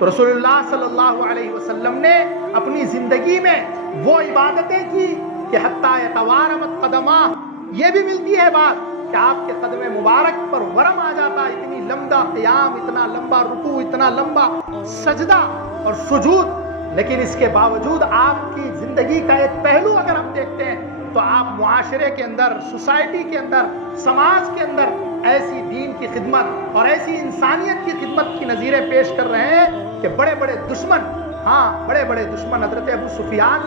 تو رسول اللہ صلی اللہ علیہ وسلم نے اپنی زندگی میں وہ عبادتیں کی کہ حتیٰ یتوارمت قدمہ، یہ بھی ملتی ہے بات کہ آپ کے قدم مبارک پر ورم آ جاتا، اتنی لمبا قیام، اتنا لمبا رکوع، اتنا لمبا سجدہ اور سجود، لیکن اس کے باوجود آپ کی زندگی کا ایک پہلو اگر ہم دیکھتے ہیں تو آپ معاشرے کے اندر، سوسائٹی کے اندر، سماج کے اندر ایسی دین کی خدمت اور ایسی انسانیت کی خدمت کی نظیریں پیش کر رہے ہیں کہ بڑے بڑے دشمن، بڑے بڑے دشمن حضرت ابو سفیان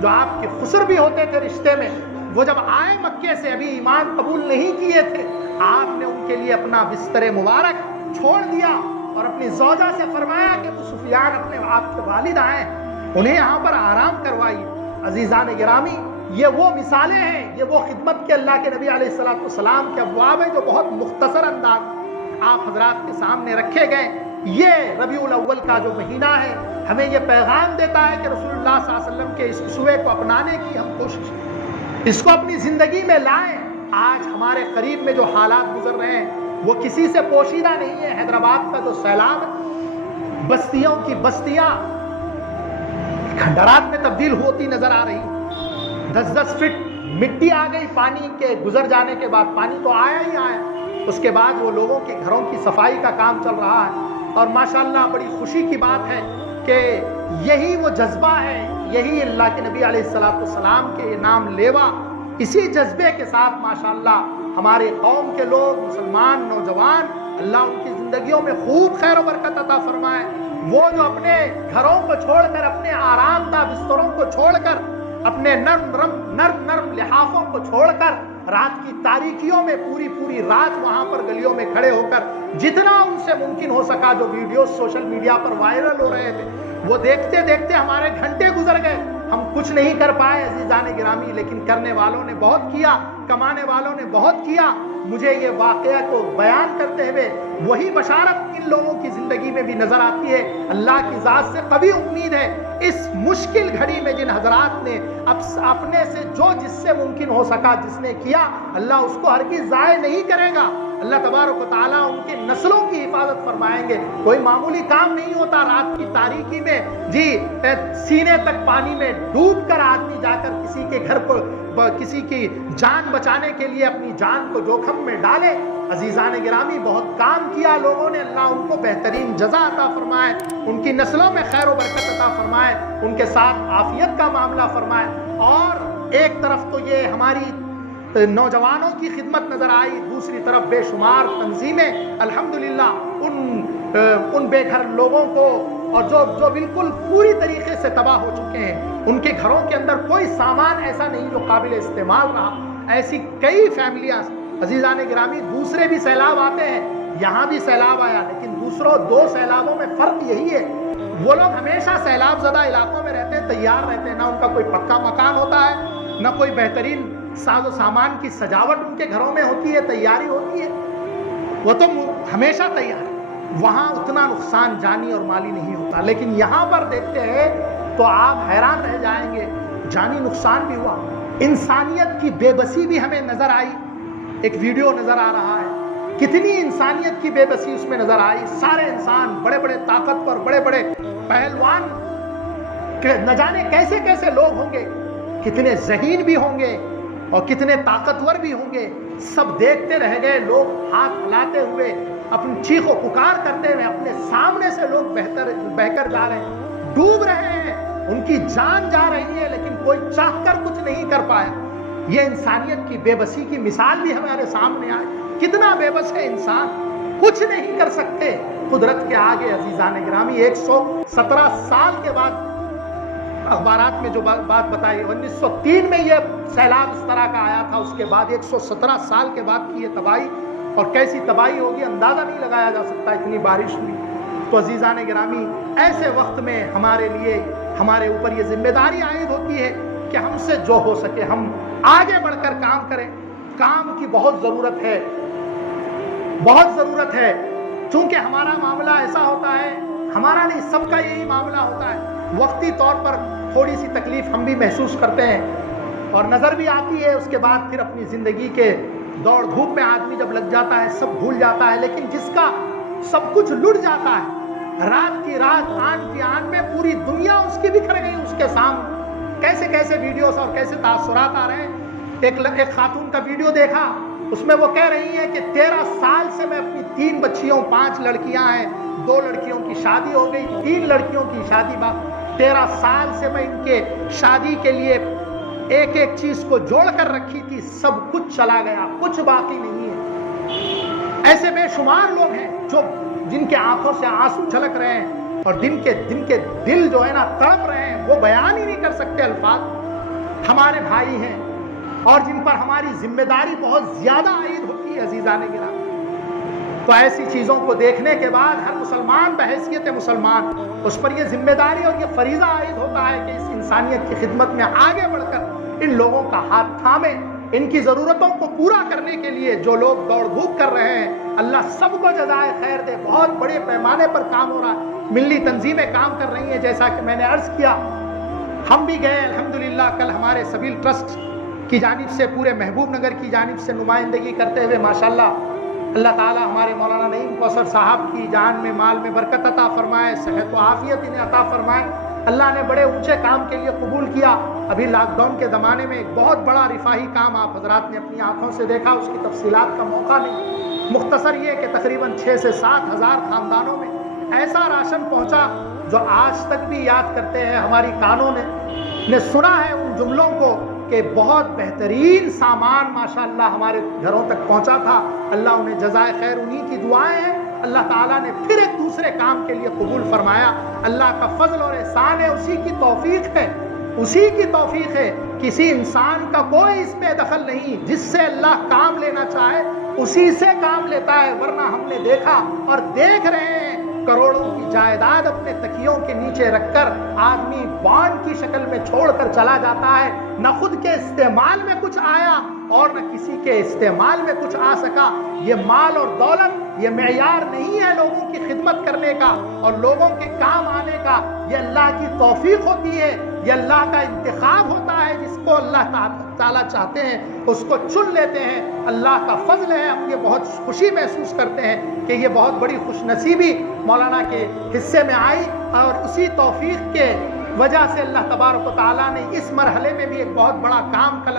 جو آپ کے خسر بھی ہوتے تھے رشتے میں، وہ جب آئے مکے سے، ابھی ایمان قبول نہیں کیے تھے، آپ نے ان کے لیے اپنا بستر مبارک چھوڑ دیا اور اپنی زوجہ سے فرمایا کہ ابو سفیان اپنے آپ کے والد آئے، انہیں یہاں پر آرام کروائیے۔ عزیزان گرامی، یہ وہ مثالیں ہیں، یہ وہ خدمت کے اللہ کے نبی علیہ السلام کے ابواب ہیں جو بہت مختصر انداز آپ حضرات کے سامنے رکھے گئے۔ یہ ربیع الاول کا جو مہینہ ہے ہمیں یہ پیغام دیتا ہے کہ رسول اللہ صلی اللہ علیہ وسلم کے اس اسوے کو اپنانے کی ہم کوشش کریں، اس کو اپنی زندگی میں لائیں۔ آج ہمارے قریب میں جو حالات گزر رہے ہیں وہ کسی سے پوشیدہ نہیں ہے۔ حیدرآباد کا جو سیلاب، بستیوں کی بستیاں کھنڈرات میں تبدیل ہوتی نظر آ رہی، 10-10 فٹ مٹی آ گئی پانی کے گزر جانے کے بعد۔ پانی تو آیا ہی آیا، اس کے بعد وہ لوگوں کے گھروں کی صفائی کا کام چل رہا ہے، اور ماشاءاللہ بڑی خوشی کی بات ہے کہ یہی وہ جذبہ ہے، یہی اللہ کے نبی علیہ السلام کے نام لیوا، اسی جذبے کے ساتھ ماشاءاللہ ہمارے قوم کے لوگ، مسلمان نوجوان، اللہ ان کی زندگیوں میں خوب خیر و برکت عطا فرمائے۔ وہ جو اپنے گھروں کو چھوڑ کر، اپنے آرام دہ بستروں کو چھوڑ کر، اپنے نرم لحافوں کو چھوڑ کر، رات کی تاریکیوں میں پوری رات وہاں پر گلیوں میں کھڑے ہو کر جتنا ان سے ممکن ہو سکا، جو ویڈیوز سوشل میڈیا پر وائرل ہو رہے تھے وہ دیکھتے دیکھتے ہمارے گھنٹے گزر گئے، ہم کچھ نہیں کر پائے عزیزان گرامی، لیکن کرنے والوں نے بہت کیا، کمانے والوں نے بہت کیا۔ مجھے یہ واقعہ کو بیان کرتے ہوئے وہی بشارت ان لوگوں کی زندگی میں بھی نظر آتی ہے۔ اللہ کی ذات سے قوی امید ہے، اس مشکل گھڑی میں جن حضرات نے اپنے سے جو جس سے ممکن ہو سکا جس نے کیا، اللہ اس کو ہرگز ضائع نہیں کرے گا۔ اللہ تبارک و تعالیٰ ان کی نسلوں کی حفاظت فرمائیں گے۔ کوئی معمولی کام نہیں ہوتا، رات کی تاریکی میں سینے تک پانی میں ڈوب کر آدمی جا کر کسی کے گھر کو، کسی کی جان بچانے کے لیے اپنی جان کو جوخم میں ڈالے۔ عزیزان گرامی، بہت کام کیا لوگوں نے، اللہ ان کو بہترین جزا عطا فرمائے، ان کی نسلوں میں خیر و برکت عطا فرمائے، ان کے ساتھ عافیت کا معاملہ فرمائے۔ اور ایک طرف تو یہ ہماری نوجوانوں کی خدمت نظر آئی، دوسری طرف بے شمار تنظیمیں الحمدللہ ان بے گھر لوگوں کو، اور جو بالکل پوری طریقے سے تباہ ہو چکے ہیں، ان کے گھروں کے اندر کوئی سامان ایسا نہیں جو قابل استعمال رہا، ایسی کئی فیملیاں۔ عزیزان گرامی، دوسرے بھی سیلاب آتے ہیں، یہاں بھی سیلاب آیا، لیکن دوسروں دو سیلابوں میں فرق یہی ہے، وہ لوگ ہمیشہ سیلاب زدہ علاقوں میں رہتے ہیں، تیار رہتے ہیں، نہ ان کا کوئی پکا مکان ہوتا ہے، نہ کوئی بہترین ساز و سامان کی سجاوٹ ان کے گھروں میں ہوتی ہے، تیاری ہوتی ہے، وہ تو ہمیشہ تیار ہے، وہاں اتنا نقصان جانی اور مالی نہیں ہوتا۔ لیکن یہاں پر دیکھتے ہیں تو آپ حیران رہ جائیں گے، جانی نقصان بھی ہوا، انسانیت کی بے بسی بھی ہمیں نظر آئی۔ ایک ویڈیو نظر آ رہا ہے، کتنی انسانیت کی بے بسی اس میں نظر آئی۔ سارے انسان، بڑے بڑے طاقتور، بڑے بڑے پہلوان، نہ جانے کیسے کیسے لوگ ہوں گے، کتنے ذہین بھی ہوں گے اور کتنے طاقتور بھی ہوں گے، سب دیکھتے رہ گئے، لوگ ہاتھ ہلاتے ہوئے، اپنی چیخ و پکار کرتے ہوئے، اپنے سامنے سے لوگ بہہ کر جا رہے ہیں، ڈوب رہے ہیں، ان کی جان جا رہی ہے، لیکن کوئی چاہ کر کچھ نہیں کر پایا۔ یہ انسانیت کی بے بسی کی مثال بھی ہمارے سامنے آئے، کتنا بے بس ہے انسان، کچھ نہیں کر سکتے قدرت کے آگے۔ عزیزان گرامی، 117 سال کے بعد اخبارات میں جو بات بتائی، 1903 میں یہ سیلاب اس طرح کا آیا تھا، اس کے بعد 117 سال کے بعد کی یہ تباہی، اور کیسی تباہی ہوگی اندازہ نہیں لگایا جا سکتا، اتنی بارش ہوئی۔ تو عزیزان گرامی، ایسے وقت میں ہمارے لیے، ہمارے اوپر یہ ذمہ داری عائد ہوتی ہے کہ ہم سے جو ہو سکے ہم آگے بڑھ کر کام کریں۔ کام کی بہت ضرورت ہے، بہت ضرورت ہے، چونکہ ہمارا معاملہ ایسا ہوتا ہے، ہمارا نہیں سب کا یہی معاملہ ہوتا ہے، وقتی طور پر تھوڑی سی تکلیف ہم بھی محسوس کرتے ہیں اور نظر بھی آتی ہے، اس کے بعد پھر اپنی زندگی کے دوڑ دھوپ میں آدمی جب لگ جاتا ہے سب بھول جاتا ہے، لیکن جس کا سب کچھ لٹ جاتا ہے رات کی رات آن کی آن میں پوری دنیا اس کی بکھر گئی اس کے سامنے. کیسے کیسے ویڈیوز اور کیسے تاثرات آ رہے ہیں. ایک خاتون کا ویڈیو دیکھا, اس میں وہ کہہ رہی ہیں کہ 13 سال سے میں اپنی 3 بچیوں, 5 لڑکیاں ہیں, 2 لڑکیوں کی شادی ہو گئی, 3 لڑکیوں کی شادی 13 سال سے میں ان کے شادی کے لیے ایک ایک چیز کو جوڑ کر رکھی تھی, سب کچھ چلا گیا, کچھ باقی نہیں ہے. ایسے بے شمار لوگ ہیں جن کے آنکھوں سے آنسو جھلک رہے ہیں اور جن کے دل جو ہے نا تڑپ رہے ہیں, وہ بیان ہی نہیں کر سکتے الفاظ. ہمارے بھائی ہیں اور جن پر ہماری ذمہ داری بہت زیادہ عائد ہوتی ہے عزیزان گرامی. تو ایسی چیزوں کو دیکھنے کے بعد ہر مسلمان بحیثیت مسلمان اس پر یہ ذمہ داری اور یہ فریضہ عائد ہوتا ہے کہ اس انسانیت کی خدمت میں آگے بڑھ کر ان لوگوں کا ہاتھ تھامے. ان کی ضرورتوں کو پورا کرنے کے لیے جو لوگ دوڑ دھوپ کر رہے ہیں, اللہ سب کو جزائے خیر دے. بہت بڑے پیمانے پر کام ہو رہا ہے, ملی تنظیمیں کام کر رہی ہیں. جیسا کہ میں نے عرض کیا, ہم بھی گئے الحمدللہ. کل ہمارے سبیل ٹرسٹ کی جانب سے, پورے محبوب نگر کی جانب سے نمائندگی کرتے ہوئے ماشاءاللہ اللہ تعالیٰ ہمارے مولانا نعیم کوثر صاحب کی جان میں مال میں برکت عطا فرمائے, صحت و عافیت انہیں عطا فرمائے. اللہ نے بڑے اونچے کام کے لیے قبول کیا. ابھی لاک ڈاؤن کے زمانے میں ایک بہت بڑا رفاہی کام آپ حضرات نے اپنی آنکھوں سے دیکھا, اس کی تفصیلات کا موقع نہیں. مختصر یہ کہ تقریباً 6 سے 7 ہزار خاندانوں میں ایسا راشن پہنچا جو آج تک بھی یاد کرتے ہیں. ہماری کانوں نے سنا ہے ان جملوں کو کہ بہت بہترین سامان ماشاءاللہ ہمارے گھروں تک پہنچا تھا. اللہ انہیں جزائے خیر, انہی کی دعائیں ہیں. اللہ تعالیٰ نے پھر ایک دوسرے کام کے لیے قبول فرمایا. اللہ کا فضل اور احسان ہے, اسی کی توفیق ہے, اسی کی توفیق ہے. کسی انسان کا کوئی اس میں دخل نہیں. جس سے اللہ کام لینا چاہے اسی سے کام لیتا ہے. ورنہ ہم نے دیکھا اور دیکھ رہے ہیں کروڑوں کی جائیداد اپنے تکیوں کے نیچے رکھ کر آدمی بانڈ کی شکل میں چھوڑ کر چلا جاتا ہے. نہ خود کے استعمال میں کچھ آیا اور نہ کسی کے استعمال میں کچھ آ سکا. یہ مال اور دولت یہ معیار نہیں ہے لوگوں کی خدمت کرنے کا اور لوگوں کے کام آنے کا. یہ اللہ کی توفیق ہوتی ہے, یہ اللہ کا انتخاب ہوتا ہے. جس کو اللہ تعالیٰ چاہتے ہیں اس کو چن لیتے ہیں. اللہ کا فضل ہے. ہم یہ بہت خوشی محسوس کرتے ہیں کہ یہ بہت بڑی خوش نصیبی مولانا کے حصے میں آئی اور اسی توفیق کے وجہ سے اللہ تبارک و تعالیٰ نے اس مرحلے میں بھی ایک بہت بڑا کام کل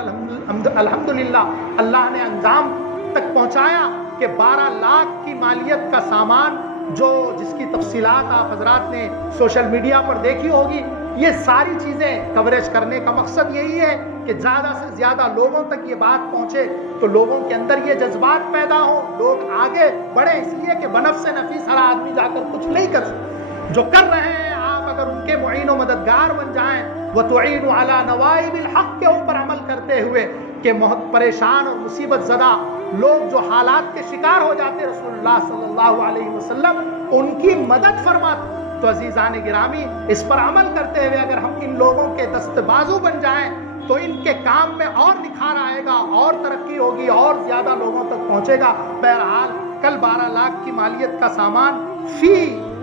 الحمدللہ اللہ نے انجام تک پہنچایا کہ 12 لاکھ کی مالیت کا سامان جس کی تفصیلات آپ حضرات نے سوشل میڈیا پر دیکھی ہوگی. یہ ساری چیزیں کوریج کرنے کا مقصد یہی ہے کہ زیادہ سے زیادہ لوگوں تک یہ بات پہنچے تو لوگوں کے اندر یہ جذبات پیدا ہوں, لوگ آگے بڑھیں. اس لیے کہ بنفس نفیس ہر آدمی جا کر کچھ نہیں کر سکتے. جو کر رہے ہیں آپ اگر ان کے معین و مددگار بن جائیں, وَتُعِينُ عَلَى نَوَائِبِ الْحَقِّ کے اوپر عمل کرتے ہوئے کہ پریشان اور مصیبت زدہ لوگ جو حالات کے شکار ہو جاتے, رسول اللہ صلی اللہ علیہ وسلم ان کی مدد فرماتے. تو عزیزان گرامی, اس پر عمل کرتے ہوئے اگر ہم ان لوگوں کے دست بازو بن جائیں تو ان کے کام میں اور نکھار آئے گا, اور ترقی ہوگی, اور زیادہ لوگوں تک پہنچے گا. بہرحال کل 12 لاکھ کی مالیت کا سامان فی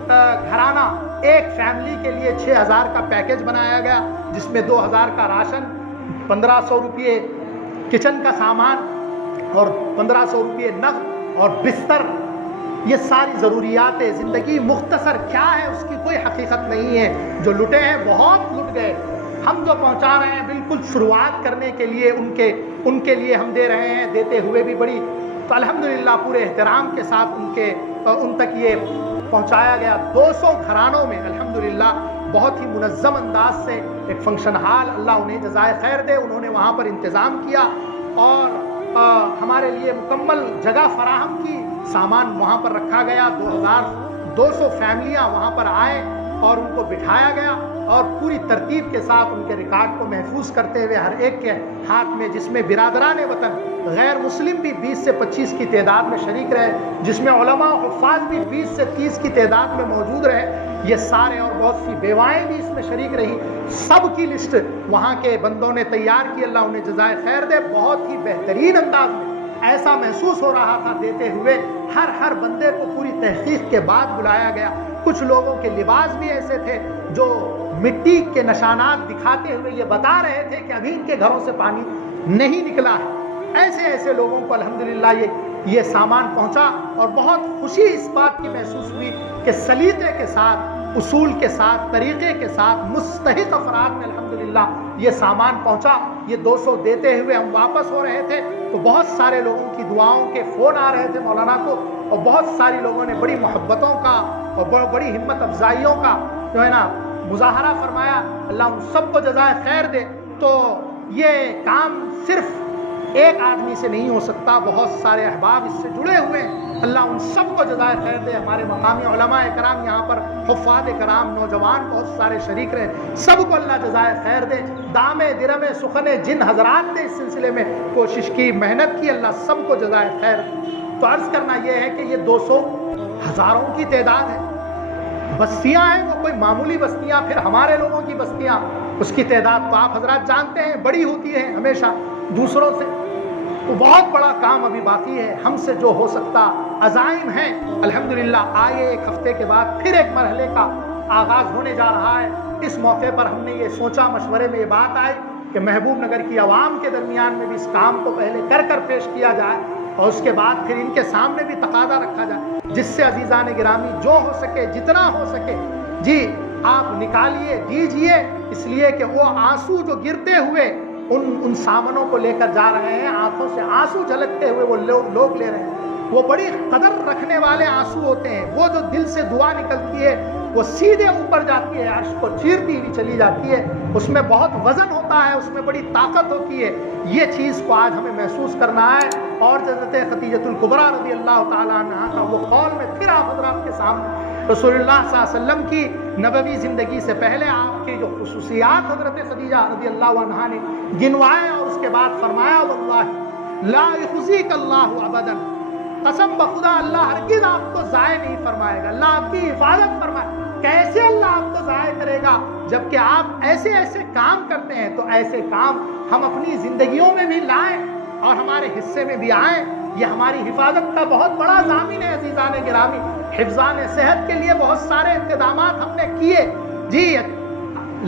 گھرانہ ایک فیملی کے لیے 6000 کا پیکج بنایا گیا, جس میں 2000 کا راشن, 1500 روپئے کچن کا سامان اور 1500 روپئے نقد اور بستر. یہ ساری ضروریات زندگی مختصر کیا ہے اس کی کوئی حقیقت نہیں ہے. جو لٹے ہیں بہت لٹ گئے. ہم جو پہنچا رہے ہیں بالکل شروعات کرنے کے لیے ان کے لیے ہم دے رہے ہیں, دیتے ہوئے بھی بڑی تو الحمدللہ پورے احترام کے ساتھ ان تک یہ پہنچایا گیا. 200 گھرانوں میں الحمدللہ بہت ہی منظم انداز سے ایک فنکشن ہال, اللہ انہیں جزائے خیر دے, انہوں نے وہاں پر انتظام کیا اور ہمارے لیے مکمل جگہ فراہم کی. سامان وہاں پر رکھا گیا. 2200 فیملیاں وہاں پر آئے اور ان کو بٹھایا گیا اور پوری ترتیب کے ساتھ ان کے ریکارڈ کو محفوظ کرتے ہوئے ہر ایک کے ہاتھ میں, جس میں برادران وطن غیر مسلم بھی 20 سے 25 کی تعداد میں شریک رہے, جس میں علماء و حفاظ بھی 20 سے 30 کی تعداد میں موجود رہے. یہ سارے اور بہت سی بیوائیں بھی اس میں شریک رہی. سب کی لسٹ وہاں کے بندوں نے تیار کی, اللہ انہیں جزائے خیر دے. بہت ہی بہترین انداز میں ایسا محسوس ہو رہا تھا دیتے ہوئے, ہر بندے کو پوری تحقیق کے بعد بلایا گیا. کچھ لوگوں کے لباس بھی ایسے تھے جو مٹی کے نشانات دکھاتے ہوئے یہ بتا رہے تھے کہ ابھی ان کے گھروں سے پانی نہیں نکلا ہے. ایسے لوگوں کو الحمدللہ یہ یہ سامان پہنچا اور بہت خوشی اس بات کی محسوس ہوئی کہ سلیقے کے ساتھ، اصول کے ساتھ، طریقے کے ساتھ مستحق افراد میں الحمدللہ یہ سامان پہنچا۔ یہ 200 دیتے ہوئے ہم واپس ہو رہے تھے تو بہت سارے لوگوں کی دعاؤں کے فون آ رہے تھے مولانا کو، اور بہت ساری لوگوں نے بڑی محبتوں کا اور بڑی ہمت افزائیوں کا جو ہے نا مظاہرہ فرمایا۔ اللہ ان سب کو جزائے خیر دے۔ تو یہ کام صرف ایک آدمی سے نہیں ہو سکتا، بہت سارے احباب اس سے جڑے ہوئے ہیں۔ اللہ ان سب کو جزائے خیر دے۔ ہمارے مقامی علماء کرام یہاں پر، حفاظ کرام، نوجوان بہت سارے شریک رہے، سب کو اللہ جزائے خیر دے۔ دامے درمے سخنے جن حضرات نے اس سلسلے میں کوشش کی، محنت کی، اللہ سب کو جزائے خیر دے۔ تو عرض کرنا یہ ہے کہ یہ 200 ہزاروں کی تعداد ہے، بستیاں ہیں وہ کوئی معمولی بستیاں، پھر ہمارے لوگوں کی بستیاں، اس کی تعداد تو آپ حضرات جانتے ہیں بڑی ہوتی ہے ہمیشہ دوسروں سے۔ تو بہت بڑا کام ابھی باقی ہے، ہم سے جو ہو سکتا عزائم ہیں الحمدللہ۔ آئے ایک ہفتے کے بعد پھر ایک مرحلے کا آغاز ہونے جا رہا ہے۔ اس موقع پر ہم نے یہ سوچا، مشورے میں یہ بات آئی کہ محبوب نگر کی عوام کے درمیان میں بھی اس کام کو پہلے کر پیش کیا جائے، اور اس کے بعد پھر ان کے سامنے بھی تقاضا رکھا جائے، جس سے عزیزان گرامی جو ہو سکے، جتنا ہو سکے، جی آپ نکالیے، دیجئے، اس لیے کہ وہ آنسو جو گرتے ہوئے ان سامنوں کو لے کر جا رہے ہیں، آنکھوں سے آنسو جھلکتے ہوئے وہ لوگ لے رہے ہیں، وہ بڑی قدر رکھنے والے آنسو ہوتے ہیں۔ وہ جو دل سے دعا نکلتی ہے وہ سیدھے اوپر جاتی ہے، عرش کو چیرتی ہوئی چلی جاتی ہے، اس میں بہت وزن ہوتا ہے، اس میں بڑی طاقت ہوتی ہے۔ یہ چیز کو آج ہمیں محسوس کرنا ہے۔ اور حضرت خدیجۃ الکبریٰ رضی اللہ تعالیٰ عنہا کا وہ قول میں پھر آپ حضرات کے سامنے رسول اللہ صلی اللہ علیہ وسلم کی نبوی زندگی سے پہلے آپ کی جو خصوصیات حضرت خدیجہ رضی اللہ عنہا نے گنوائے، اور اس کے بعد فرمایا واللہ لا یخزیک اللہ ابدا، قسم بخدا اللہ ہرگز آپ کو ضائع نہیں فرمائے گا، اللہ آپ کی حفاظت فرمائے۔ کیسے اللہ آپ کو ضائع کرے گا جبکہ آپ ایسے کام کرتے ہیں؟ تو ایسے کام ہم اپنی زندگیوں میں بھی لائیں اور ہمارے حصے میں بھی آئیں۔ یہ ہماری حفاظت کا بہت بڑا ضامن ہے عزیزان گرامی۔ حفظان صحت کے لیے بہت سارے اقتدامات ہم نے کیے جی،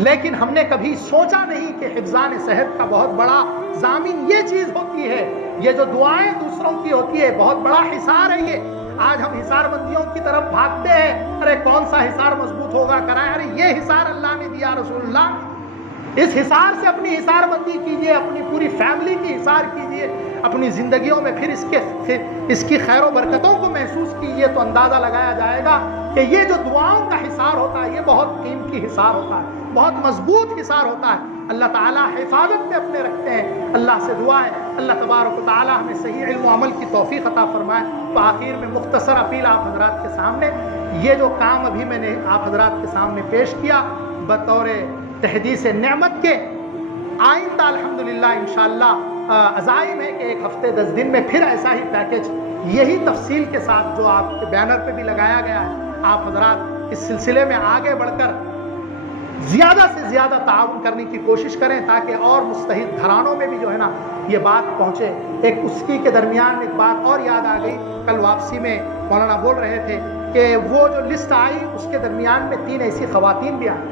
لیکن ہم نے کبھی سوچا نہیں کہ حفظان صحت کا بہت بڑا ضامن یہ چیز ہوتی ہے، یہ جو دعائیں دوسروں کی ہوتی ہے، بہت بڑا حصار ہے یہ۔ آج ہم حصار بندیوں کی طرف بھاگتے ہیں، ارے کون سا حصار مضبوط ہوگا کرائیں، ارے یہ حصار اللہ نے دیا، رسول اللہ، اس حصار سے اپنی حصار بندی کیجئے، اپنی پوری فیملی کی حصار کیجئے، اپنی زندگیوں میں پھر اس کی خیر و برکتوں کو محسوس کیجئے، تو اندازہ لگایا جائے گا کہ یہ جو دعاؤں کا حصار ہوتا ہے یہ بہت قیمتی حصار ہوتا ہے، بہت مضبوط حصار ہوتا ہے۔ اللہ تعالیٰ حفاظت میں اپنے رکھتے ہیں۔ اللہ سے دعا ہے اللہ تبارک و تعالیٰ ہمیں صحیح علم و عمل کی توفیق عطا فرمائے۔ تو آخر میں مختصر اپیل آپ حضرات کے سامنے، یہ جو کام ابھی میں نے آپ حضرات کے سامنے پیش کیا بطور تحدیث نعمت کے، آئندہ الحمدللہ انشاءاللہ عزائم ہے کہ 1 ہفتے 10 دن میں پھر ایسا ہی پیکیج یہی تفصیل کے ساتھ جو آپ کے بینر پہ بھی لگایا گیا ہے، آپ حضرات اس سلسلے میں آگے بڑھ کر زیادہ سے زیادہ تعاون کرنے کی کوشش کریں، تاکہ اور مستحق گھرانوں میں بھی جو ہے نا یہ بات پہنچے۔ ایک اسکی کے درمیان ایک بات اور یاد آ گئی، کل واپسی میں مولانا بول رہے تھے کہ وہ جو لسٹ آئی اس کے درمیان میں 3 ایسی خواتین بھی آئی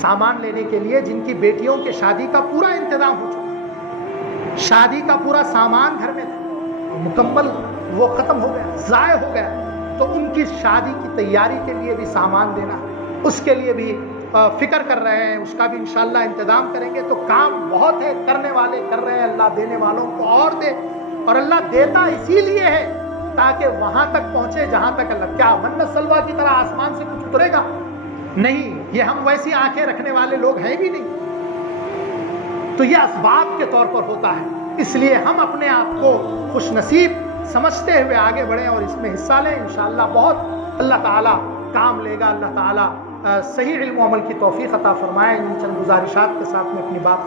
سامان لینے کے لیے، جن کی بیٹیوں کے شادی کا پورا انتظام ہو چکا، شادی کا پورا سامان گھر میں تھا، مکمل وہ ختم ہو گیا، ضائع ہو گیا، تو ان کی شادی کی تیاری کے لیے بھی سامان دینا، اس کے لیے بھی فکر کر رہے ہیں، اس کا بھی انشاءاللہ انتظام کریں گے۔ تو کام بہت ہے، کرنے والے کر رہے ہیں، اللہ دینے والوں کو اور دے، اور اللہ دیتا اسی لیے ہے تاکہ وہاں تک پہنچے جہاں تک اللہ، کیا منت سلوا کی طرح آسمان سے کچھ اترے گا؟ نہیں، یہ ہم ویسی آنکھیں رکھنے والے لوگ ہیں بھی نہیں، تو یہ اسباب کے طور پر ہوتا ہے۔ اس لیے ہم اپنے آپ کو خوش نصیب سمجھتے ہوئے آگے بڑھیں اور اس میں حصہ لیں، انشاءاللہ بہت اللہ تعالیٰ کام لے گا۔ اللہ تعالیٰ صحیح علم و عمل کی توفیق عطا فرمائے۔ ان چند گزارشات کے ساتھ میں اپنی بات